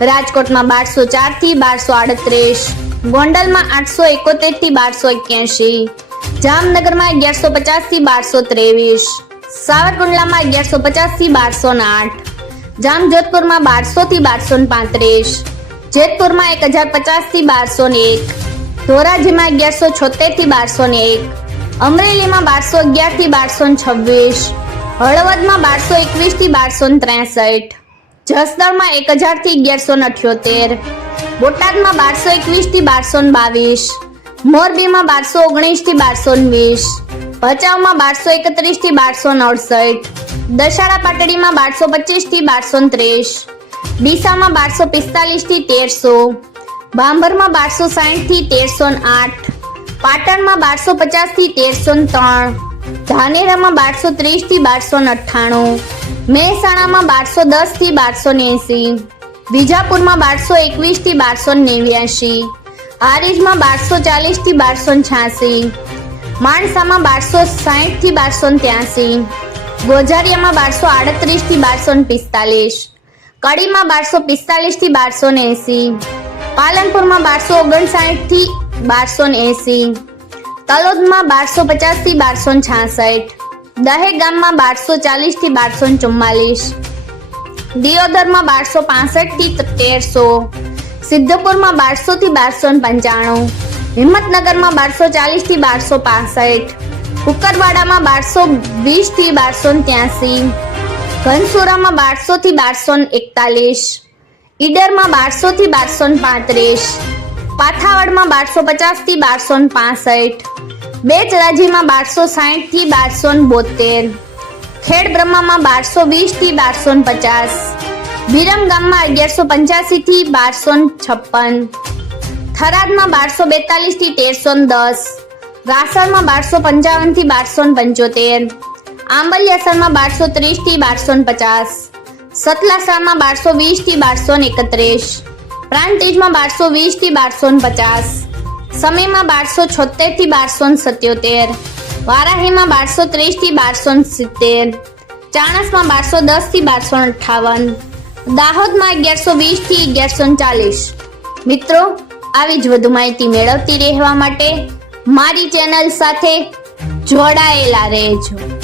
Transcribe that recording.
રાજકોટમાં બારસો ચારથી બારસો આડત્રીસ, ગોંડલમાં આઠસો એકોતેરથી બારસો એક્યાસી જામનગરમાં અગિયારસો પચાસથી બારસો ત્રેવીસ, સાવરકુંડલામાં અગિયારસો પચાસથી બારસો આઠ, જામજોધપુરમાં બારસો થી બારસો પાંત્રીસ, જેતપુરમાં એક હજાર પચાસથી બારસો એક, ધોરાજીમાં અગિયારસો છોતેરથી બારસો એક, અમરેલીમાં બારસો અગિયારથી બારસો છવ્વીસ, હળવદમાં બારસો એકવીસથી બારસો ત્રેસઠ જસદણમાં એક હજારથી અગિયારસો અઠ્યોતેર. બોટાદમાં બારસો એકવીસથી બારસો બાવીસ. મોરબીમાં બારસો ઓગણીસથી બારસો વીસ. ભચાઉમાં બારસો એકત્રીસથી બારસો અડસઠ. દશાડા પાટડીમાં બારસો પચીસથી બારસો ત્રીસ. ડીસામાં બારસો પિસ્તાલીસથી તેરસો. ભાંભરમાં બારસો સાઠથી તેરસો આઠ. પાટણમાં બારસો પચાસથી તેરસો ત્રણ. ધાનેરામાં બારસો ત્રીસથી બારસો અઠ્ઠાણું મહેસાણામાં બારસો દસથી બારસો એંસી વિજાપુરમાં બારસો એકવીસથી બારસો નેવ્યાસી હારીજમાં બારસો ચાલીસથી બારસો છ્યાસી. માણસામાં બારસો સાહીઠથી બારસો ત્યાસી. ગોઝારિયામાં બારસો આડત્રીસથી બારસો પિસ્તાલીસ. કડીમાં બારસો પિસ્તાલીસથી બારસો એંસી પાલનપુરમાં બારસો ઓગણસાઠથી બારસો એંસી તલોદમાં બારસો પચાસથી બારસો છાસઠ. દહેજ ગામમાં બારસો ચાલીસથી બારસો ચુમ્માલીસ. દિયોદરમાં બારસો પાસઠથી તેરસો. સિદ્ધપુરમાં બારસો થી બારસો પંચાણું. હિંમતનગરમાં બારસો ચાલીસથી બારસો પાસઠ. કુકરવાડામાં બારસો વીસથી બારસો ત્યાસી. ઘનસુરામાં બારસો થી બારસો એકતાલીસ. ઈડરમાં બારસો થી બારસો પાંત્રીસ. પાથાવડમાં બારસો પચાસથી બારસો પાસઠ. બેચરાજીમાં બારસો સાઠથી બારસો બોતેર. ખેડ બ્રહ્મામાં બારસો વીસથી બારસો પચાસ. વિરમ ગામમાં અગિયારસો પંચ્યાસી થી બારસો છપ્પન. થરાદમાં બારસો બેતાલીસથી તેરસો દસ. રાસણમાં બારસો પંચાવનથી બારસો પંચોતેર. આંબલિયાસરમાં બારસો ત્રીસથી બારસો પચાસ. સતલાસરામાં બારસો વીસથી બારસો એકત્રીસ. પ્રાંતિજમાં બારસો વીસથી બારસો પચાસ, સમયમાં બારસો છોતેરથી બારસો સત્યોતેર, વારાહીમાં બારસો ત્રીસથી બારસો સિત્તેર, ચાણસમાં બારસો દસથી બારસો અઠાવન, દાહોદમાં અગિયારસો વીસથી અગિયારસો ચાલીસ. મિત્રો, આવી જ વધુ માહિતી મેળવતી રહેવા માટે મારી ચેનલ સાથે જોડાયેલા રહેજો.